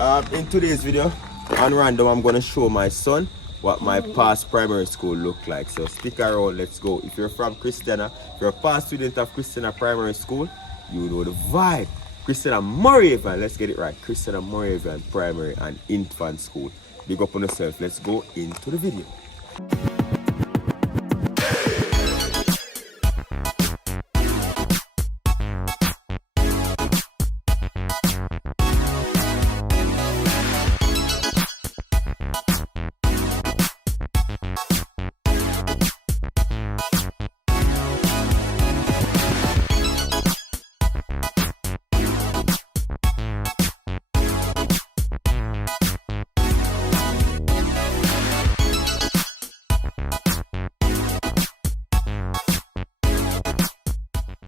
In today's video, on random, I'm gonna show my son what my past primary school looked like. So stick around, let's go. If you're from Christiana, if you're a past student of Christiana Primary School, you know the vibe. Christiana Moravian, let's get it right. Christiana Moravian Primary and Infant School. Big up on yourself. Let's go into the video.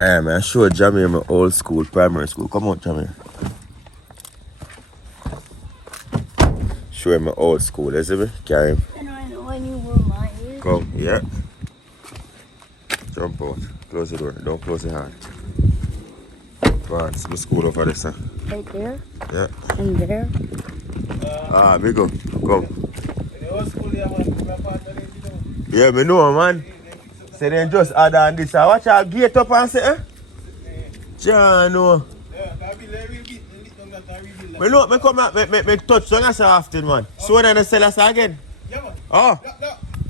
Hey man, show Jamaica my old school, primary school. Come on, Jamaica. Show him my old school, is it? Carry him. And I know when you were my age. Come, yeah. Jump out. Close the door. Don't close the hand. Go on, it's my school over there, sir. Right there? Yeah. And there? We go. Come. Yeah, me know, man. Say then just add on this. I watch our gate up and say, eh? John, no. Me know, me come out, me touch down so often, man. So when I sell us again? Yeah, man. Oh. No,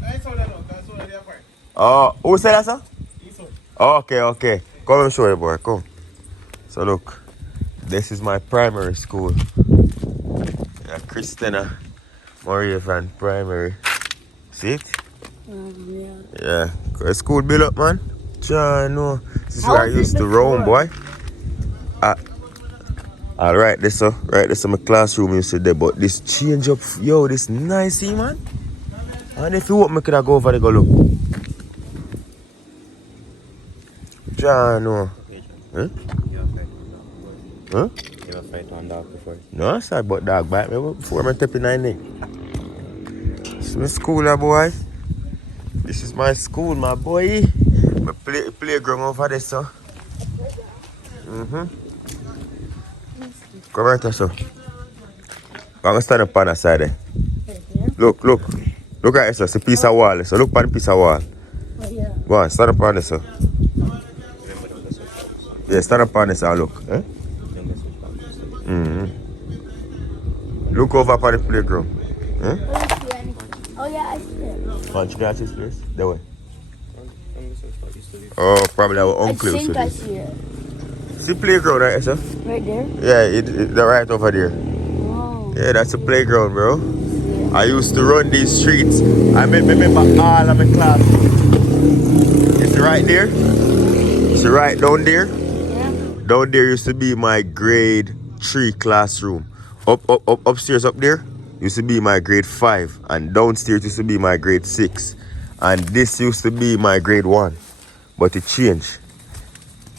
I saw that now, because I saw that there part. Oh, who sell us, sir? He saw it. Okay. Come and show you, boy. Come. So look, this is my primary school. Yeah, Christina Moravian Primary. See it? Yeah. The school built up, man. John, no. This is where I used to roam, boy. Alright, this is my classroom used to there, but this change up, yo, this nice, see, man. And if you want me, could I go over there, go look. John, no. Huh? Huh? You ever fight one dog before? No, I said but dog bite me before I step in 9. This is my school, boy. This is my school, my boy. My playground over there, so. Come right here, so. I'm gonna stand up on the side there. Look. Look at it, sir. It's a piece of wall. So look at the piece of wall. Oh, yeah. Go on, stand up on this, sir. Yeah, stand up on this and look. Eh? Look over upon the playground. Eh? Oh, yeah, I see it. Can't you catch this place? That way. Oh, probably our uncle. I think I see it. See playground right, sir? Right there? Yeah, they're right over there. Oh. Yeah, that's a playground, bro. Yeah. I used to run these streets. I remember all of my class. It's right there. It's right down there. Yeah. Down there used to be my grade 3 classroom. Upstairs up there used to be my grade 5. And downstairs used to be my grade 6. And this used to be my grade 1. But it changed.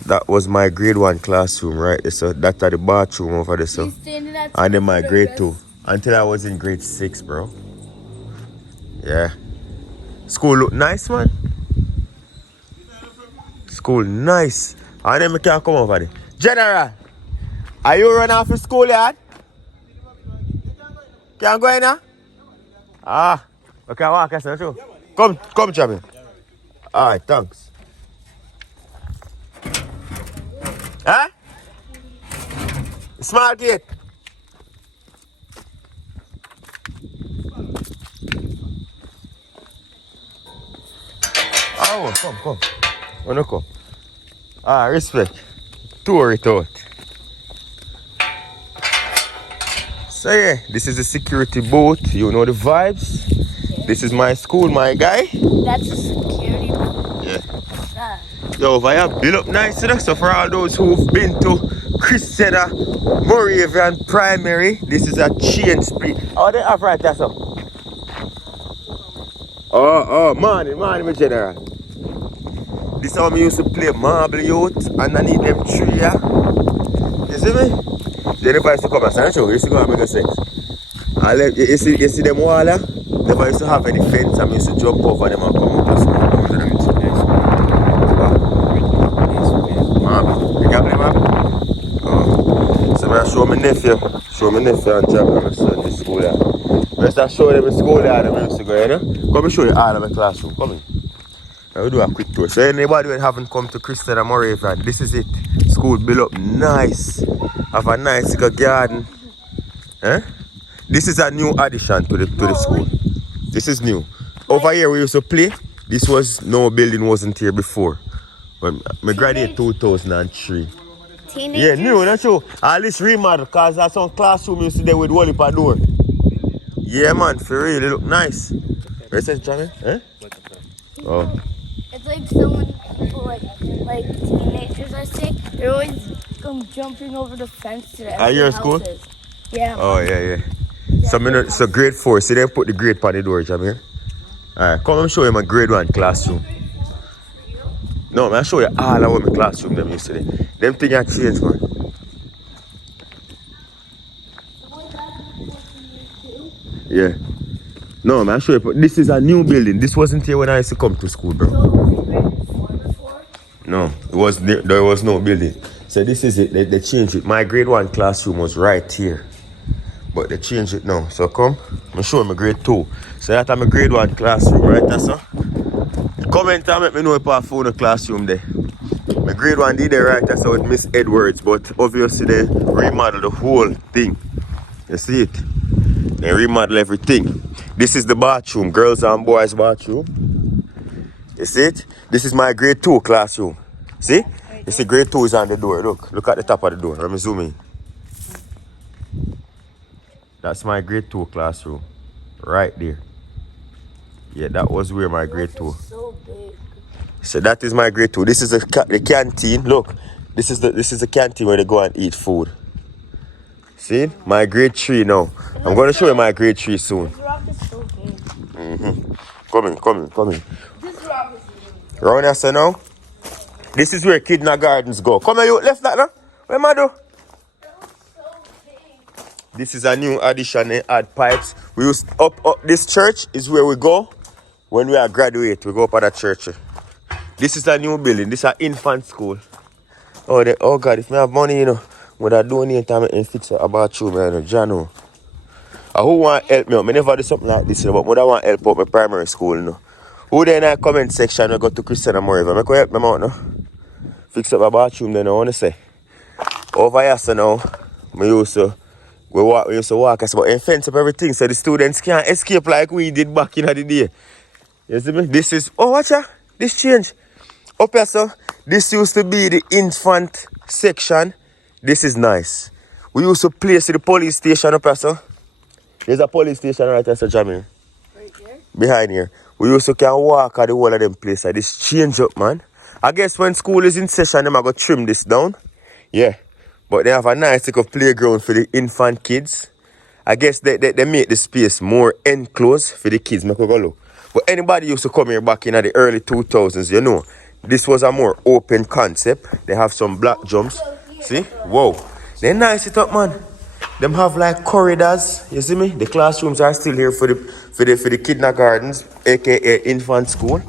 That was my grade 1 classroom right there. So that's the bathroom over there. So. And then my grade 2. Until I was in grade 6, bro. Yeah. School look nice, man. School nice. And then we can come over there. General, are you running off the school yard? Can go in now? We can walk us too. Come, Chammy. Alright, thanks. Huh? Small gate. Oh, come. Wanna come? Respect. Tour it out. So yeah, this is the security booth. You know the vibes. Yeah. This is my school, my guy. That's a security booth? Yeah. Yo, I have built up nice enough. So for all those who've been to Christiana Moravian Primary, this is a chain split. Oh, they have right there, so. Morning, my general. This is how we used to play marble youth underneath them tree, yeah. You see me? Then if I used to come and say, you used to go and make a sense. You see them wall, never used to have any fence and we used to jump over them and come up to school. Marble? You can play marble? Oh. So I show my nephew. Show my nephew and Jack and my son the school yard. Let's just show them the school yard and we used to go, you know? Come and show you all of my classroom. Come in. Now we do a quick tour. So anybody who haven't come to Christian and Moravian, this is it. School built up nice. Have a nice little garden. Eh? This is a new addition to the school. This is new. Over here we used to play. This was no building wasn't here before. But I graduated 2003. Teenagers? Yeah, new, that's true. All this remodel, cause that's some classroom used to there with wall up a door. Yeah man, for real, it look nice. Where's that Johnny? Eh? Oh. It's like someone, people like teenagers, I say, they're always jumping over the fence to the Are you empty at school? houses. Yeah. Oh yeah. So grade 4, see they put the grade on the door, Jamir. Alright, come and show you my grade 1 classroom. No, man, I show you all of my classroom them yesterday. Them things have changed, man. Yeah. No, man, I show you. This is a new building. This wasn't here when I used to come to school, bro. No, there was no building. So this is it. They changed it. My grade 1 classroom was right here. But they changed it now. So come, I'm showing my grade 2. So that's my grade 1 classroom, right there, sir? Comment and let me know if I found a classroom there. My grade 1 did there right there, so with Miss Edwards, but obviously they remodeled the whole thing. You see it? They remodeled everything. This is the bathroom, girls and boys bathroom. You see it? This is my grade 2 classroom. See? You see grade 2 is on the door. Look at the top of the door. Let me zoom in. That's my grade 2 classroom. Right there. Yeah, that was where my grade 2. So big. So that is my grade 2. This is the canteen. Look, this is the canteen where they go and eat food. See? My grade 3 now. I'm going to show you my grade 3 soon. This rock is so big. Come in. This rock is Round here, so now. This is where kindergartens go. Come here, you left that now. Where am I do? This is a new addition. They add pipes. We used up this church is where we go when we are graduate. We go up at that church. This is a new building. This is an infant school. Oh God, if I have money, you know, would I donate time and fix a bathroom, you know, Jano. Who want help me out? I never do something like this, you know, but I want help out my primary school, you know. Who there in the comment section, I go to Christian and Moravian. I can help them out, no? Fix up a bathroom, then I want to say. Over here, so now, we used to walk, but and fence up everything so the students can't escape like we did back in the day. You see me? This is, watch ya, this change. Up here, so, this used to be the infant section. This is nice. We used to place the police station up here, so. There's a police station right there, so Jamir. right here. Behind here. We used to can walk at the whole of them places. This change up, man. I guess when school is in session, them are going to trim this down. Yeah. But they have a nice little playground for the infant kids. I guess they make the space more enclosed for the kids. Make go look. But anybody used to come here back in the early 2000s, you know, this was a more open concept. They have some black jumps. See? Whoa. They nice it up, man. Them have like corridors. You see me? The classrooms are still here for the kindergartens, aka infant school.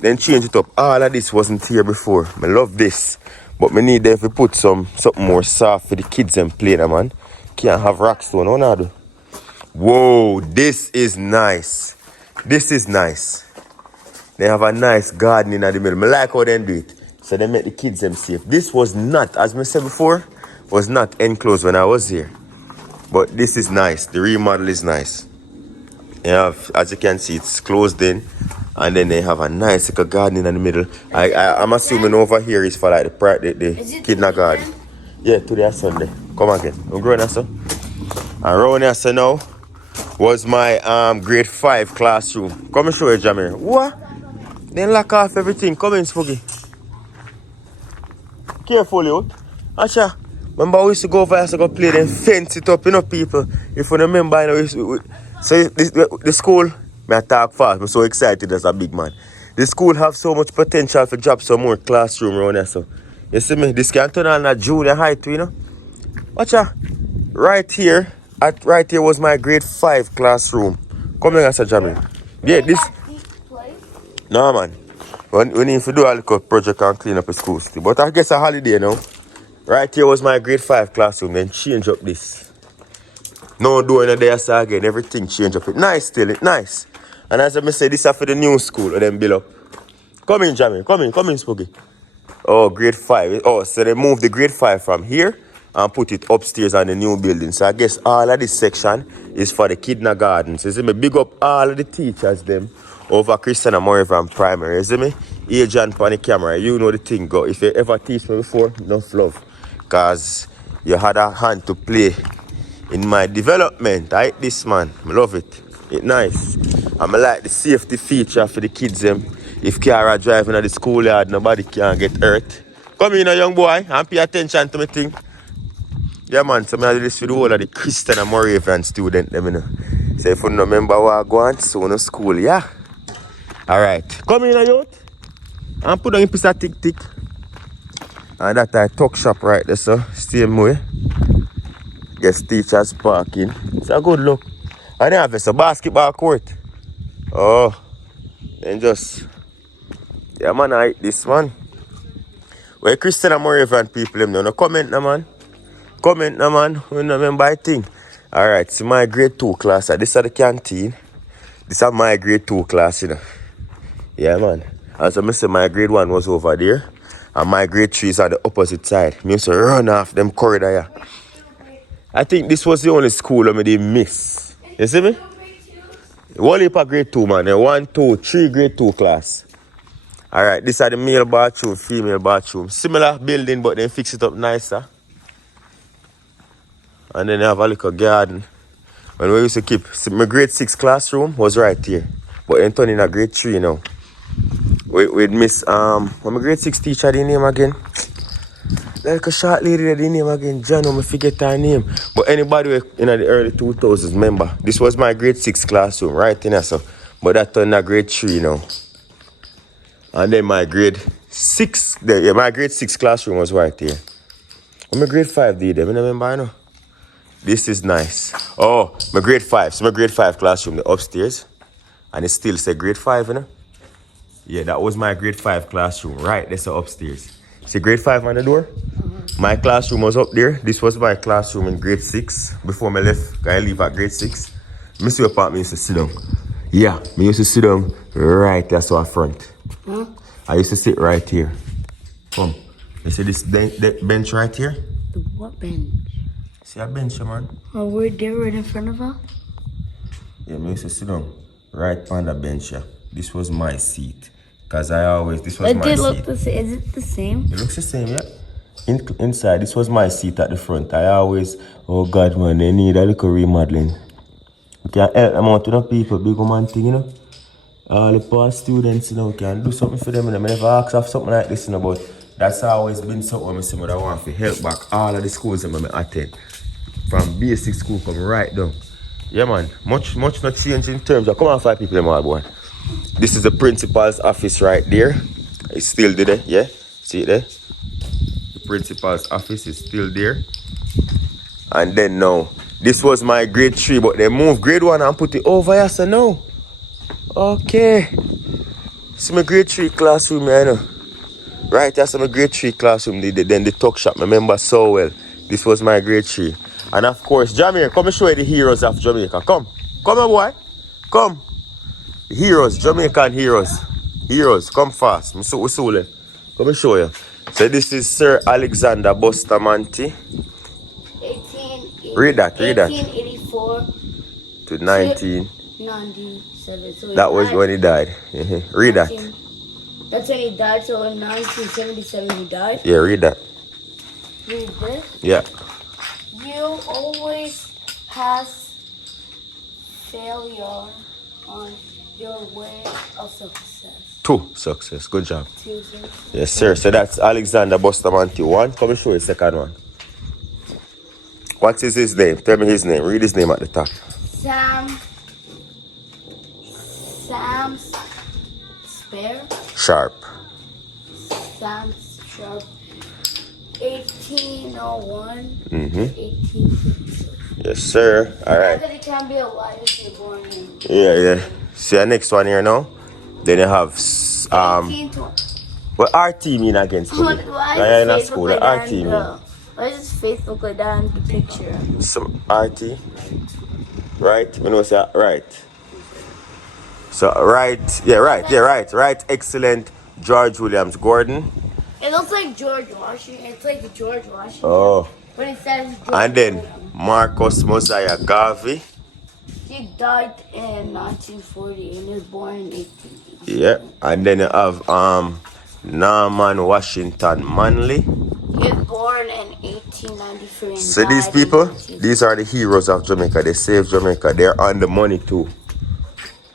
Then change it up. All of this wasn't here before. I love this. But me need them to put something more soft for the kids and play them, man. Can't have rock stone, oh no. Whoa, this is nice. This is nice. They have a nice garden in the middle. I like how they do it. So they make the kids them safe. This was not, as I said before, was not enclosed when I was here. But this is nice. The remodel is nice. They have, as you can see, it's closed in. And then they have a nice little garden in the middle. I'm assuming over here is for like the kindergarten. Yeah, today is Sunday. Come again. I'm growing so. And around here so now was my grade 5 classroom. Come and show you, Jamir. What? Then lock off everything. Come in, Spooky. Carefully out. Acha. Remember we used to go over here to go play, then fence it up, you know, people. If you remember, you know, so the school, I talk fast, I'm so excited as a big man. The school have so much potential to drop some more classroom around here, so. You see me? This can turn on a junior high too, you know. Watch out. Right here was my grade 5 classroom. Come here, Sir Jamie. Yeah, this. No, man. We need to do a little project and clean up the school still. But I guess a holiday now. Right here was my grade 5 classroom. Then change up this. No door in there, so again, everything change up. It nice still, it nice. And as I say, this is for the new school, or then build up. Come in, Jamie. Come in, Spooky. Oh, grade 5. Oh, so they moved the grade 5 from here and put it upstairs on the new building. So I guess all of this section is for the kindergarten. So you see me, big up all of the teachers them over Christian and Morivan Primary. You see me? Agent on the camera, you know the thing go. If you ever teach me before, enough love. Because you had a hand to play in my development. I like this, man. I love it. It's nice. I like the safety feature for the kids them. If car are driving at the schoolyard, nobody can get hurt. Come in, young boy, and pay attention to me thing. Yeah, man, so I do this for the whole of the Christian and Moravian student them, you know. So if you don't remember what I go on, so no school, yeah? Alright. Come in, youth. And put on a piece of tick. And that I tuck shop right there, so same way. Guest teachers parking. It's a good look. And they have a basketball court. Oh. Then just... Yeah, man, I like this, man. Where Christian and Moravian people, them no comment, no, man. Comment, no, man. We don't remember a thing. Alright, so my grade 2 class. This is the canteen. This is my grade 2 class, you know. Yeah, man. As I say, my grade 1 was over there. And my grade 3 is on the opposite side. I used to run off them corridor, yeah. I think this was the only school I did miss. You see me? One heap of grade 2, man. 1, 2, 3 grade 2 class. Alright, this is the male bathroom, female bathroom. Similar building, but then fix it up nicer. And then they have a little garden. When we used to keep, my grade 6 classroom was right here. But then turn in a grade 3 now. We'd miss, what my grade 6 teacher, the name again? Like a short lady, the name again, John, I forget her name. But anybody in the early 2000s, remember, this was my grade 6 classroom, right in there, so. But that turned a grade 3 now. And then my grade 6, my grade 6 classroom was right here. And my grade 5 did them, I remember, I know. This is nice. Oh, my grade 5. So my grade 5 classroom, the upstairs. And it still say grade 5, you know? Yeah, that was my grade 5 classroom, right? That's the upstairs. See grade 5 on the door? My classroom was up there. This was my classroom in grade 6. Before I left, I leave at grade 6. I see your part, I used to sit down. Yeah, I used to sit down right there, so at front. Huh? I used to sit right here. Come. You see this bench right here? The what bench? See a bench, man? Oh, we're there right in front of us? Yeah, I used to sit down right on the bench here. This was my seat. Because this was my seat. It did look the same. Is it the same? It looks the same, yeah. Inside, this was my seat at the front. I always, oh God, man, they need a little remodeling. We can help them out to the people, big man thing, you know. All the past students, you know, we can do something for them. And I never ask of something like this, you know, but that's always been something I say I want to help back all of the schools that I attend. From basic school come right down. Yeah, man, much not change in terms of, come on, 5 people, them all, boy. This is the principal's office right there. It's still there, yeah? See it there? The principal's office is still there. And then now, this was my grade 3, but they moved grade 1 and put it over here, so now. Okay. This is my grade 3 classroom, I know. Right, that's my grade 3 classroom, then the tuck shop, I remember so well. This was my grade 3. And of course, Jamaica, come and show you the heroes of Jamaica. Come here, boy. Come. Heroes, Jamaican heroes. Heroes, come fast. Come and show you. So this is Sir Alexander Bustamante. Read that. 1884 to 1997. So that was when he died. Read that. That's when he died, so in 1977 he died? Yeah, read that. Read this? Yeah. You always pass failure on your way of success. To success. Good job. To success. Yes, sir. So that's Alexander Bustamante 1. Come and show you the second one. What is his name? Tell me his name. Read his name at the top. Sam Spare. Sharp. Sam Sharp. 1801. 1856. Yes, sir. All right. That it can be alive if you're born in. Yeah. See the next one here now. Then you have What what RT mean against school? Why in a school, the RT mean. Why does his face look like that in the picture? Some RT. Right? You know, say right. So right, yeah, right. Excellent. George Williams Gordon. It looks like George Washington. It's like George Washington. Oh. But it says George And then Gordon. Marcus Mosiah Garvey. He died in 1940 and was born in 1887. Yeah. And then you have Norman Washington Manley. He was born in 1893 and So died these people, in these are the heroes of Jamaica. They saved Jamaica. They're on the money too.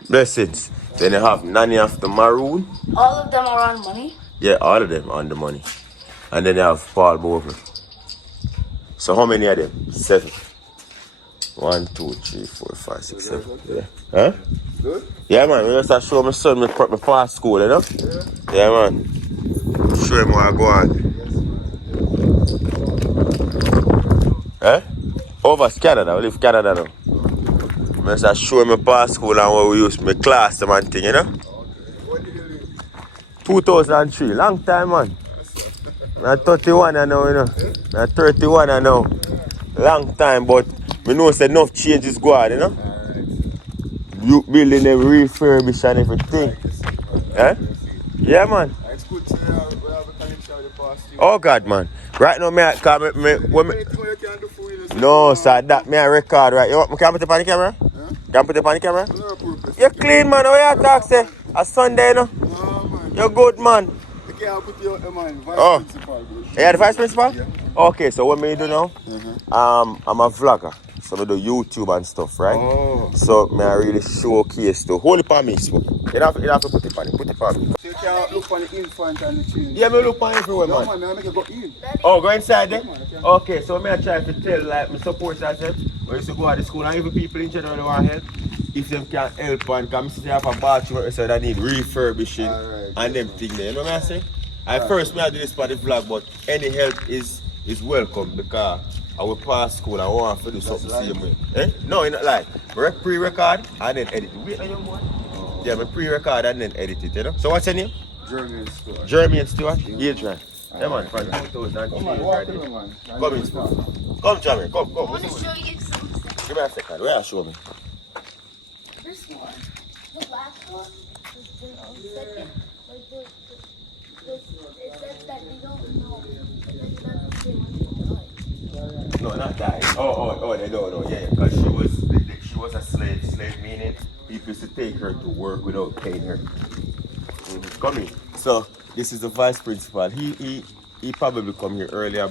Blessings. Then you have Nanny of the Maroon. All of them are on money? Yeah, all of them on the money. And then you have Paul Bover. So how many of them? 7. 1, 2, 3, 4, 5, 6, 7. Yeah. Huh? Good? Yeah, man. We just show my son my past school, you know? Yeah, man. Show him where I go on. Eh? Over Canada. I live Canada now. I just show him my past school and where we use my class them and thing, you know? What did you live? 2003. Long time, man. I'm 31 I know, you know. I'm 31 I know. Long time, but we know say enough changes go on, you know? You building them refurbish and everything. Eh? Yeah, man. It's good to have a connection with the past. Oh, God, man. Right now, when Anything you can do for you? no, sir, that me a record, right? You can put it on the camera? Huh? Can put it on the camera? No purpose. You clean, man. How you talk, say? A Sunday, you know? No, man. You're good, man. You can't put your man, vice Oh. principal. Yeah, the vice principal? Yeah. Okay, so what me do now? I'm a vlogger. So I do YouTube and stuff, right? Oh. So me I really showcase to hold it for me, so. You have to put it on me. Put it on me. So you can't look on the infant and the children. Yeah, me look on everywhere, No, man. man, I make you go in. Oh, go inside there? Yeah, man, I can. Okay, so me I try to tell like my supporters them when I used to go to the school and even people in general who want help. If them can help and come see have a bathroom so that need refurbishing Alright, and them thing there. You know what I say? At first me I do this for the vlog, but any help is welcome because I will pass school. I want to do something same way. Eh? No, it's not like pre-record and then edit it. Wait, young boy. Yeah, me pre-record and then edit it, you know? So what's your name? German store. Jeremy and Stewart? Age right? Yeah, man, from 2003. Come on, walk in, man. Come in, school. Come, Jeremy, come. I want to show you something. Give me a second. Where you show me? This one. The last one is the second. Like it says that they don't know. And then it doesn't say when they died. No, not that. Oh, they don't know. Yeah, because she was a slave. Slave meaning people used to take her to work without paying her. Come in. So this is the vice principal. He probably come here earlier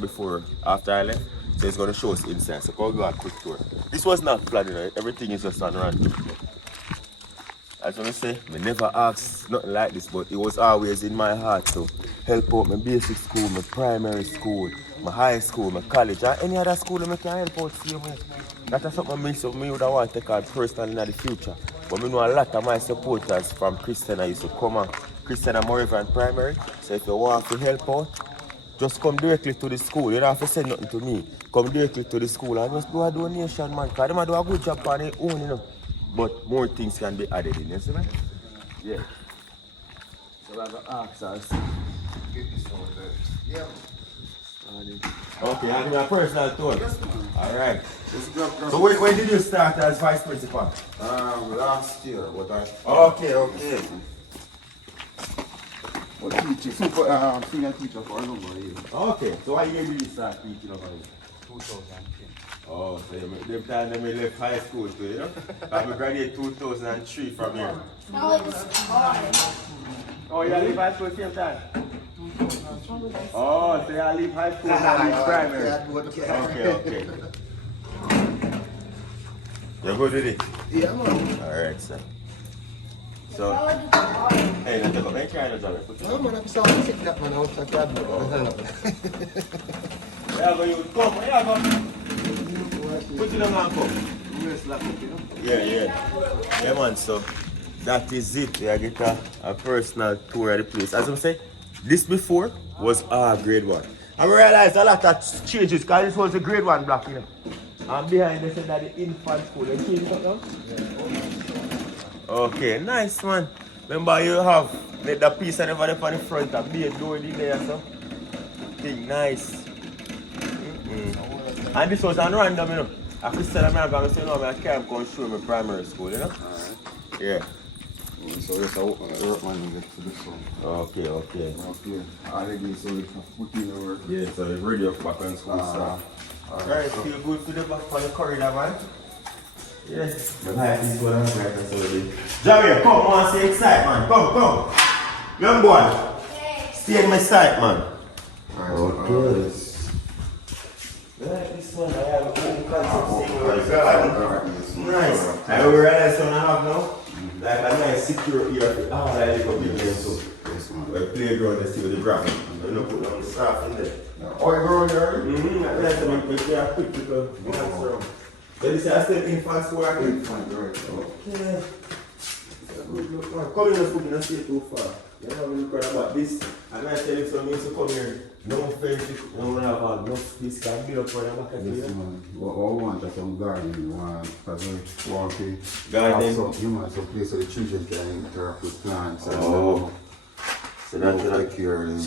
after I left. So he's gonna show us inside. So go a quick tour. This was not planned, right? Everything is just on random. As I say, I never asked nothing like this, but it was always in my heart to help out my basic school, my primary school, my high school, my college, and any other school that I can help out same way. That's something me would want to take on personally in the future. But I know a lot of my supporters from Christian I used to come on Christian and Moravian Primary. So if you want to help out, just come directly to the school. You don't have to send nothing to me. Come directly to the school and just do a donation, man. Because they do a good job on their own, you know. But more things can be added in, you see, man? Yeah. So I have to ask us. Get this one there. Yeah. Okay, I'll give you a personal tour. Yes, man. Alright. Just grab. So when did you start as vice principal? Last year, but I. Okay. But teaching, senior teacher for a number of years. Okay, so why you did you start teaching over here? 2010. Oh, so them time they left high school too, you know? I graduated 2003 from here. Now like this car. Oh, you leave high school same time? Oh, so you leave high school and leave primary. Okay. You're good with it? Yeah, man. Alright, sir. So, Now like this car. hey, let's go. Make sure I put No, man, I'm sorry. Take that man out of the cabinet. go. Put it on and come. Yeah, man, so that is it. I get a personal tour of the place. As I say, this before was grade 1. I realized a lot of changes because this was a grade 1 block, you know. And behind they said that the infant school, they changed it now? Okay, nice, man. Remember you have the piece and over there on the front, a big door in there, so. Thing nice. And this was on random, you know. I could tell them I'm going to say, no, I can't go through my primary school, you know? Alright. Yeah. So it's a work man to get to this one. Okay. Okay. All they do is only put in the work. Yeah, so you're ready up back on school, so. Alright, feel good for the back on the corridor, man. Yes. The life is going on right now, so Jamaica, come on, stay excited, man. Come. Young boy. Stay in my sight, man. Okay. Like this one, I have a open concept thing over the garden. Nice. I realize what I have now. Like a nice secure area for all I live up in there too. Like playground and see with the ground. I'm not put down the staff in there. Oh, you grow there? That's why I'm quick because that's wrong. So this is still infant school, I think? Infant, right. Okay. Come in and spook, not stay too far. You know, when you look about this, I'm going to tell you something, to come here. No fence, no have enough this can build up for the back of Yes, man. What we want is some garden. We want to garden. Some place where the children can interact with plants. Oh. So that's take care of them.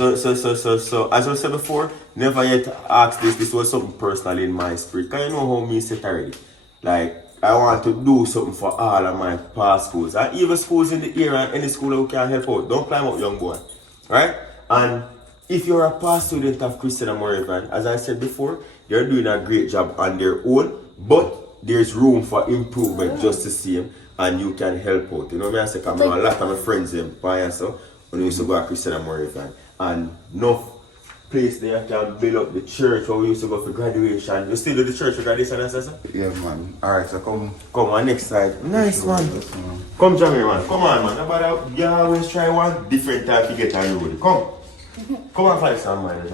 So as I said before, never yet asked this. This was something personal in my spirit. Can you know how me set already? Like, I want to do something for all of my past schools. And even schools in the area, any school who can help out. Don't climb up, young boy. Right? And if you're a past student of Christian and Moravian, as I said before, you're doing a great job on their own, but there's room for improvement just the same, and you can help out. You know what I say? Because I know a lot of my friends in so when we used to go to Christian and Moravian, and enough place there can build up the church where we used to go for graduation. You still do the church for graduation, and so? Yeah, man. Alright, so come on next side. Nice, man. Come, Jamaica, man. Come on, man. Nobody, you always try one different time to get on the road. Come on, find some man.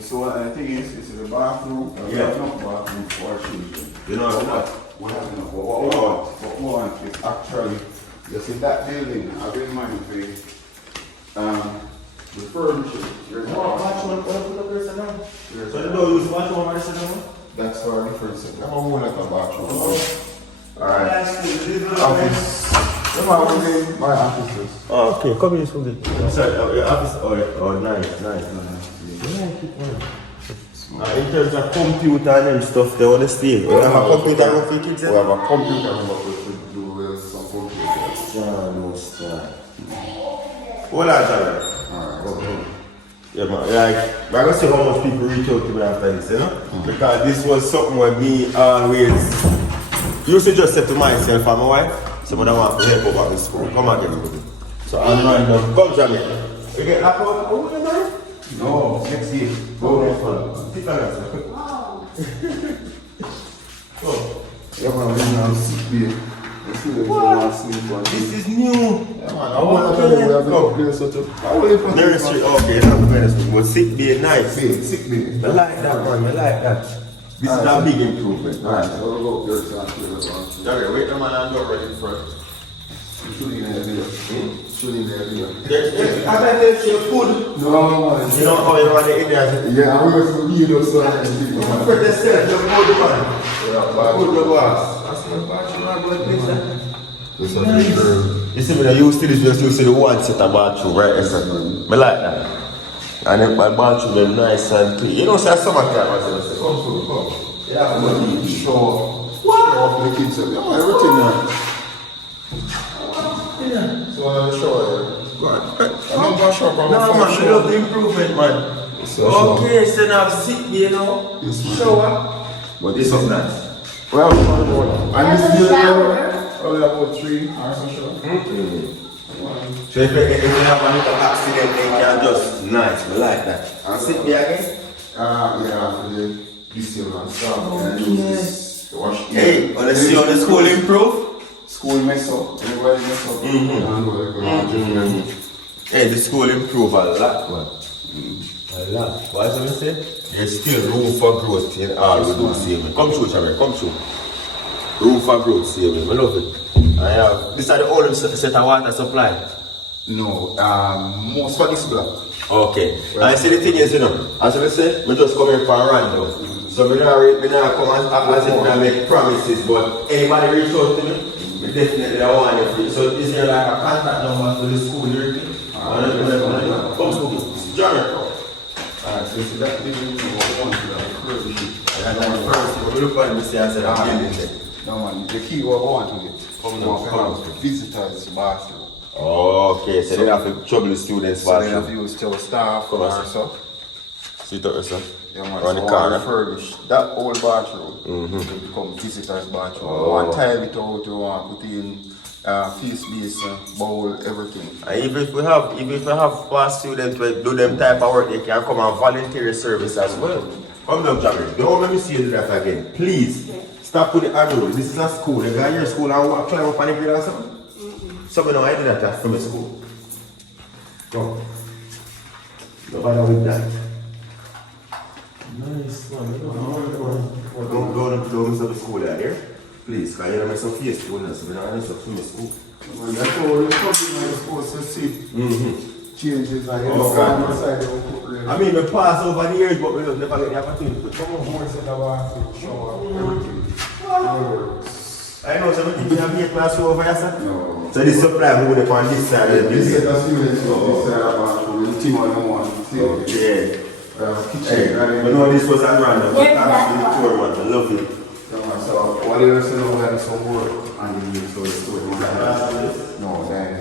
So I think this is a bathroom. We have enough bathroom for children. You know what? We have enough. What we want is actually, you see that building, I've been mind for refurbish it. So the door use bathroom over there? That's our difference. I'm a whole lot of bathroom. Alright. Office. My offices. Oh, okay, come here, school. I'm sorry, your office. Oh, nice. In terms of computer and stuff, they want to stay. We have a computer room for your kids? We have a computer room to do some computers. No start. Hold on, Charlie. Alright. Yeah, man. Like, we're going to see how much people reach out to me after this, you know? Because this was something where me always used to just say to myself and my wife, someone that wants to help about the school. Come on, get me. So I'm random. Come, Jamaica. You get locked out? Oh, you know? No, next year. Go next one. Sit down, sir. Go. Yeah, man, we're going to sit there. This is new. Yeah, man, I want to we have a place to Nursery, okay, that's very but sick bay, nice. Sick bay. I like that, man, I like that. This is a big improvement. Alright, so we'll go up here. Okay, wait a man, I'm not ready for it. Should in there. I can tell you food. No, man. You know how you want to eat that? Yeah, I'm going to eat those I'm for the set, the food, man. Food, the boss. That's the bathroom, I'm going to fix that. You see me, I used to this, just to see the one set of bathroom, right? I like that. And then my bathroom is nice and clean. You know, say summertime, I say, come. Yeah, I'm going to show off the kids. Everything there. So I'm going to show you. Go on. I'm not going to show you. No, man, I love the improvement, man. Okay, so now sit there, you know. Yes, man. Shower. But this is nice. Well, and this is probably about 3 hours or so. So if you have a little accident, then you can just nice, I like that. And sit there again? Yeah, for the distilled and stuff. And use this to wash. Hey, wanna see how the school improve? School mess up. Everybody mess up. Hey, the school improve a lot, man. A lot. What is it say? There's still room for growth in all we do, saving. Come through, Chabert, come through. Room for growth, saving. I love it. I have. This is the old set of water supply. No, most for this block. Okay. Right. And see the thing is, you know, as I say, we just come here for a random. So we not come as if I make promises, but anybody reach out to me, we definitely want it. So is there like a contact number to the school here? Come school. John. Alright, so see that building, we want to refurbish it. And then the first, when we look at this, I said, I'm building there. No man, the key what I want to get. Come I want to on. have visitors bathroom. Okay, so they have to trouble the students So they have to bathroom. use to staff Come or on. so. See that, sir? Yeah, man, On so the I car, want to refurbish that old bathroom to become visitors bathroom. I want to tile it out, I want to put in face basin, bowl, everything. And even if we have past students who do them type of work, they can come and volunteer service as well. Come down, Jamaica. Don't let me see you do that again. Please, stop with the annual. This is a school. You got your school and want to climb up on the grid or something? Some of them, I do that from the school. Go. Don't bother with that. Nice one. Don't mess up the school out there. Please, because you don't mess up your school. So we don't mess up from the school. That's all the public are supposed to see. Changes and I mean, we pass over the years, but we don't never get the opportunity to come on. more set of bathroom, shower, everything. I know something you have here class over here, sir. No. So this supply we would on this side of the This building. set of students this set of bathroom, the team on the one. See? Yeah. Kitchen. Hey, we know this was a random, but thanks to the tour, man. I love it. So what do you say now that some work and you so it's good. No, then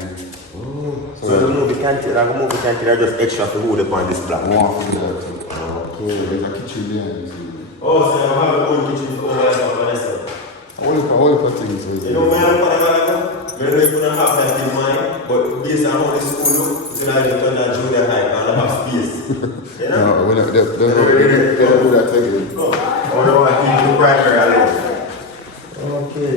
So I don't know, we can't tell, I don't can't tell, just extra to hold upon this block. walk to that too. Okay. There's a kitchen there. You see. Oh, so I have a own kitchen over there. All the things with You know, when I'm going to have that in mind, but based on how this school looks, it's going to turn that junior high, and I have space. You know? No, we don't do that again. Oh no, I keep the primary alone. Okay.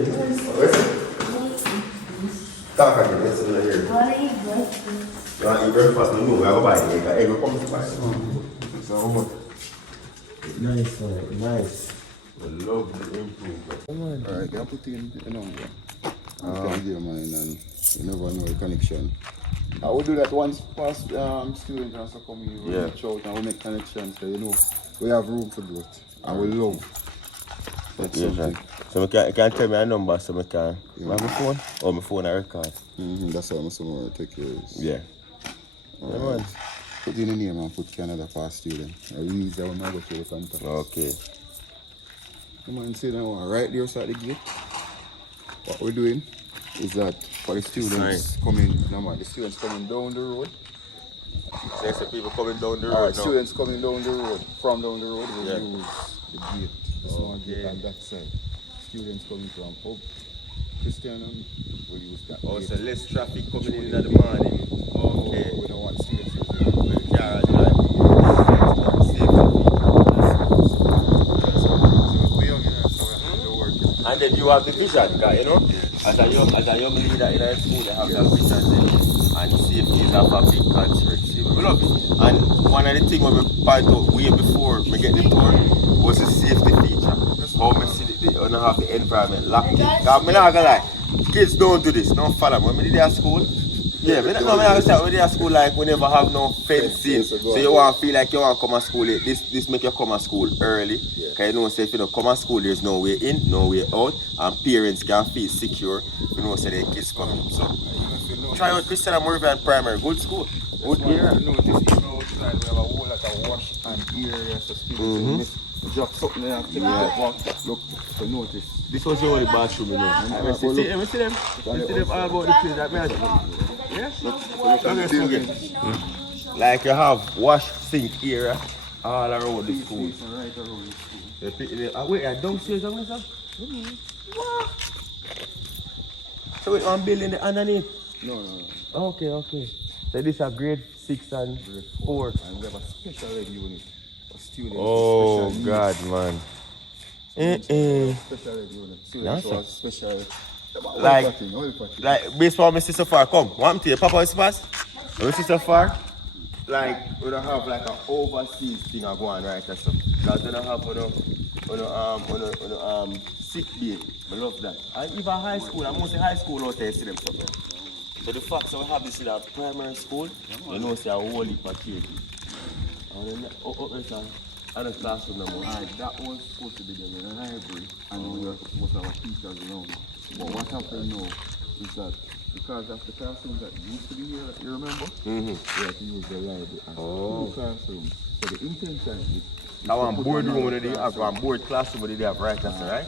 Talk again, let's see here. What are you breakfast? You want to eat breakfast? No, I go buy it. I go come to buy it. So, Nice, man. Nice. I love the improvement. Come on. alright, can put in the number. You can give mine and you never know the connection. I will do that once past students also come here, we reach out and we make connections so you know we have room for growth and we love. That's something. So you can tell me a number so I can. Yeah. My phone? Or my phone I record. That's how I'm going to take care of this. Yeah. Alright. Put in the name and put Canada past student. I read that when I go to the contact. Okay. Come on, see now, right there at the gate. What we're doing is that for the students coming, the students coming down the road. There's the people coming down the road Alright, now. students coming down the road, from down the road, we use the gate, the small gate on that side. Students coming from pub, Christian, we'll use that Oh, gate. so less traffic coming in the morning. Okay. We don't want students to With car drive. And then you have the vision, because, you know, as a young leader in a school, they have that vision then, and safety is a big conspiracy. We love it. And one of the things we point out way before we get the tour was the safety feature. How we see you know, have the environment locked in. Because I'm not gonna lie, kids don't do this, don't follow me. When we did at school, yeah, we don't understand when we did at school like we never have no fencing. So you want to feel like you want to come to school. This make you come to school early. Because you know, say if you don't come to school, there's no way in, no way out. And parents can feel secure. You know, say their kids coming. So try out Christian and Moravian Primary. Good school. Good area. Notice even outside we have a whole lot of wash and area so students drop something there and take it look to notice. This was the only bathroom, you know. See them? You see them all about the place that man. Yeah? Like you have wash sink area all around the school. Right around the school. Wait, downstairs, sir? What? So we one building underneath? No. Okay. So this is grade 6 and grade 4. And we have a special ed unit for students. Oh, with God, special man. needs. Special ed unit. Students who have special. Like, based on my sister far, come. Want to your papa is fast? My sister far? Like, we don't have like an overseas thing going right or something. Because we don't have sick bay. I love that. And even high school, I'm mostly high school out there, see them somewhere. So the fact that we have this in our primary school, you know, say a whole heap of kids. And then, other classroom number. That was supposed to be there in the library, and we were supposed to have teachers around. But what happened now is that because of the classrooms that used to be here, you remember? We had to use the library as two classrooms. So the intention is I want boardroom when they have one board classroom when they have right answer, right?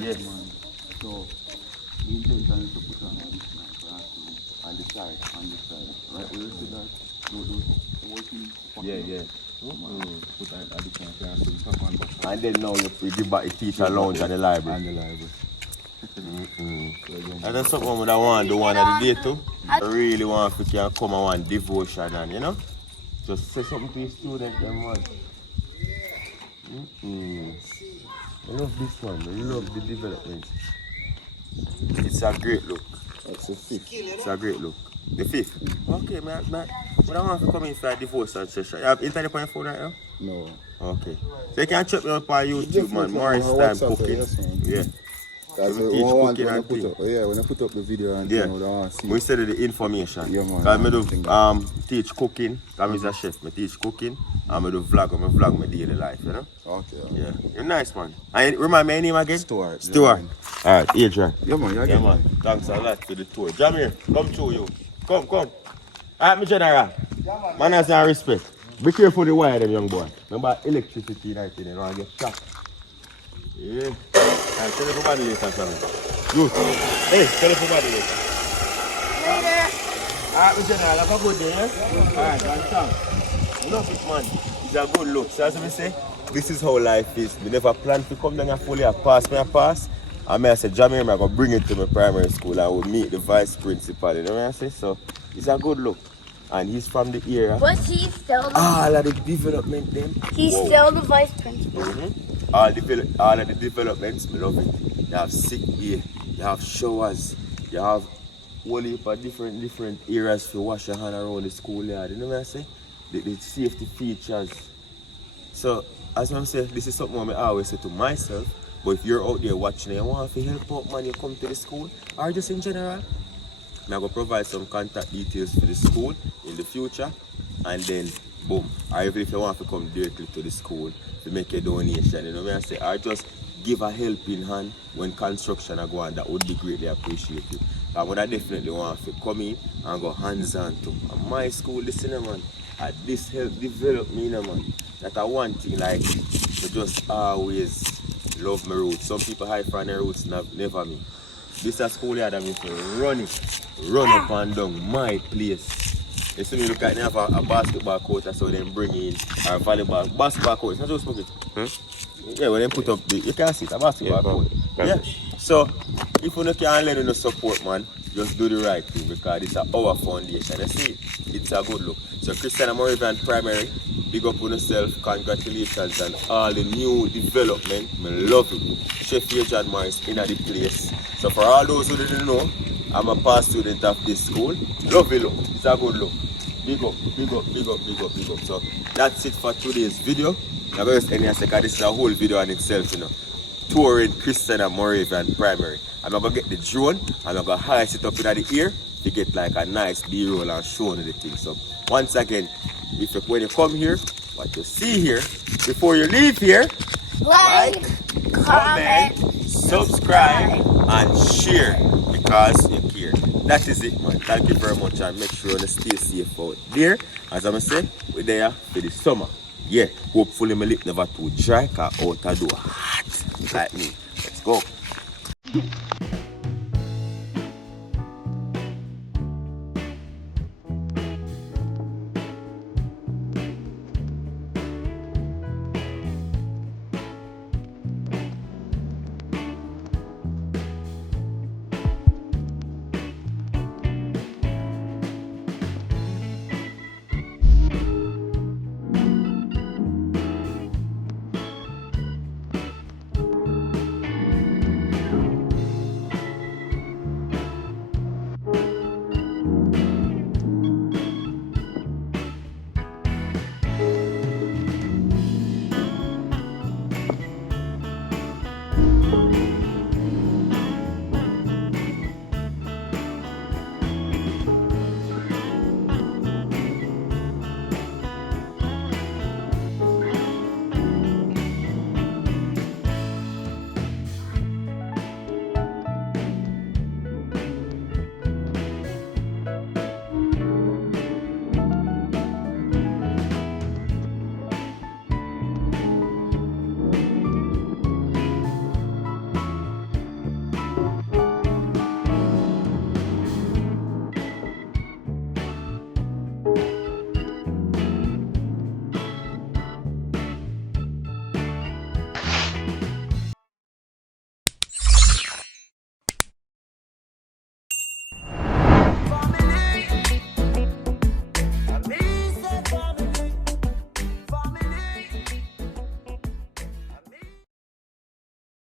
Yes. So the intention is to put on additional classroom on the side, right? We see that those working. Yeah. Put an additional classroom, top and bottom. And then now you give back the teacher lounge and the library. And the library. And that's something that I want to do one of the day too. I really want to can come and want devotion and you know, just say something to the students them man. I love this one, I love the development. It's a great look. That's the fifth. It's a great look. The fifth? Okay, man. But I want to come in for a devotion session. You have internet on your phone right now? No. Okay. So you can check me up on YouTube, man. Morris Time Cooking. Yes, Yeah. Because Teach when cooking I and put up, when I put up the video and yeah. I want to see. We said the information. Yeah, man. Because I do teach cooking. I'm a chef. I teach cooking. And I do vlog. I vlog my daily life, you know? Okay. Yeah. You're nice, man. And remind me your name again? Stuart. Stuart. Yeah, Alright, Adrian. yeah, man. Yeah, man. Thanks a lot for the tour. Jamir, come through you. Come. Alright, my general. Manners and respect. Be careful of the wire, them young boy. Remember electricity right in there, and get shocked. Yeah. Alright, tell everybody later, Sammy. Good. Hey, tell everybody later. Later. Alright, my general, have a good day, yeah? Alright, thanks. Love it, man. It's a good look. So as I say, this is how life is. We never planned to come down and fully pass. And I said, Jamaica, I'm going to bring it to my primary school and we'll meet the vice principal. You know what I say? So it's a good look. And he's from the area. Was he still the All of the development then. He's still the vice principal. All of the developments, I love it. You have sick bay, you have showers, you have whole heap of different areas to wash your hand around the schoolyard. You know what I say? The safety features. So, as I say, this is something I always say to myself. But if you're out there watching and you want to help out, man, you come to the school, or just in general, I'm going to provide some contact details for the school in the future. And then, boom. Or even if you want to come directly to the school to make a donation, you know what I say? Or just give a helping hand when construction are going, that would be greatly appreciated. I would definitely want to come in and go hands-on to my school, listen, man. This help develop me, man. That I want thing like to just always love my roots. Some people hide from their roots, never me. This is a school here that means to run up and down my place. You see me look at me have a basketball court, so then bring in our volleyball basketball court. It's not just smoke it. Yeah, when they put up the, you can see it's a basketball court. Yeah. So if you can't lend no support, man, just do the right thing because it's our foundation. You see, it's a good look. So Christiana Moravian Primary, big up on yourself, congratulations on all the new development. I love it. Chef Adrian Morris in the place. So for all those who didn't know, I'm a past student of this school. Love it, look. It's a good look. Big up. So that's it for today's video. I'm going to end here because this is a whole video on itself, you know. Touring Christiana Moravian Primary. I'm going to get the drone and I'm going to hoist it up in the ear to get like a nice B-roll and show the thing. So once again, when you come here, what you see here, before you leave here, Like, comment, subscribe, and share because you care. That is it, man. Thank you very much and make sure you stay safe out there. As I'm saying, we're there for the summer. Yeah, hopefully my lip never too dry because out I do hot like me. Let's go.